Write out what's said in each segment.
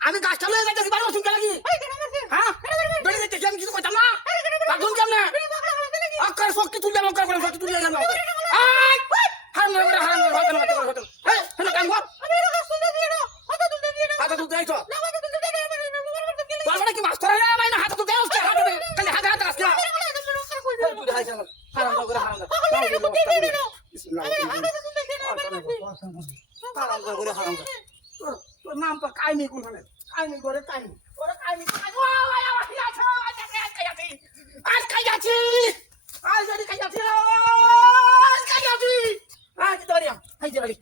আমি গাছটা লয়ে যাইতেছি বাড়ি বসুন কেন কি হ্যাঁ বেড়ে যাইতেছি আমি কিছু কইতাম না পাগল কেমনে আকার শক্তি তুলে লঙ্কা করে শক্তি তুলে গেল হারাম করে এই হেন কাম কর হাতে তুলতে আইছো তোর কি মাছ ধরে না মাইনা হাতে তুলতে আইছো খালি হাতে হাতে আসছে তুই হাইছ না হারাম করে হারাম করে হারাম তোর নাম তো কাইনি কোনখানে কাইনি করে কাইনি ওরে কাইনি ও আজ কাই যাচ্ছি আজ যদি কাই যাচ্ছি আজ কাই যাচ্ছি আজ তোরিয়া হাই যাবি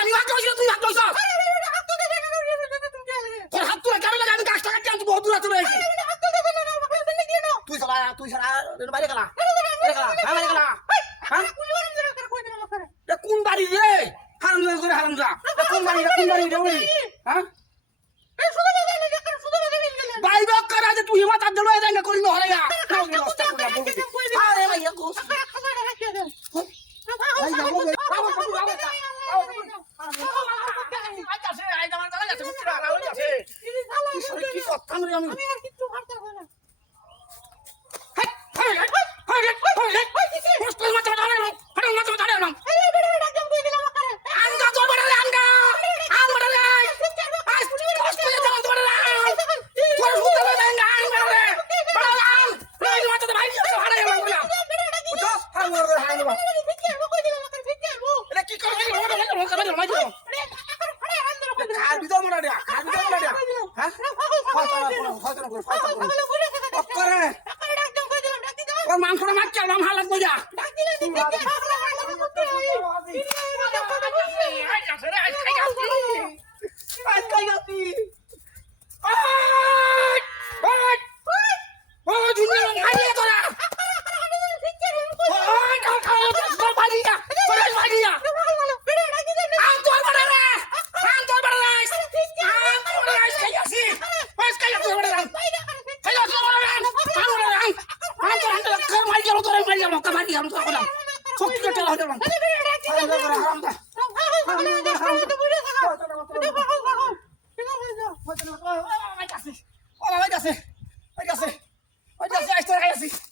আমি হাত ধরছি তুই হাত ধরছ তোর হাত তুলে কেমন লাগে আমি গাছটা কাটতে আমি বহুত দূর চলে এসেছি তুই সারা বাইরে গেলা বাইরে গেলা হ্যাঁ কোন বাড়ি রে হারাম করে হারাম যা কোন বাড়ি রে ওই হ্যাঁ ভাই বক্কর আছে তুই মাথা দলয়ে যাঙ্গা করি না হরেগা আরে ভাই কো ভাই যাবো কি কথা আমি কিছু ভাবতে হবে না মাংসটা মাছ চাল নাম হালাত মজা I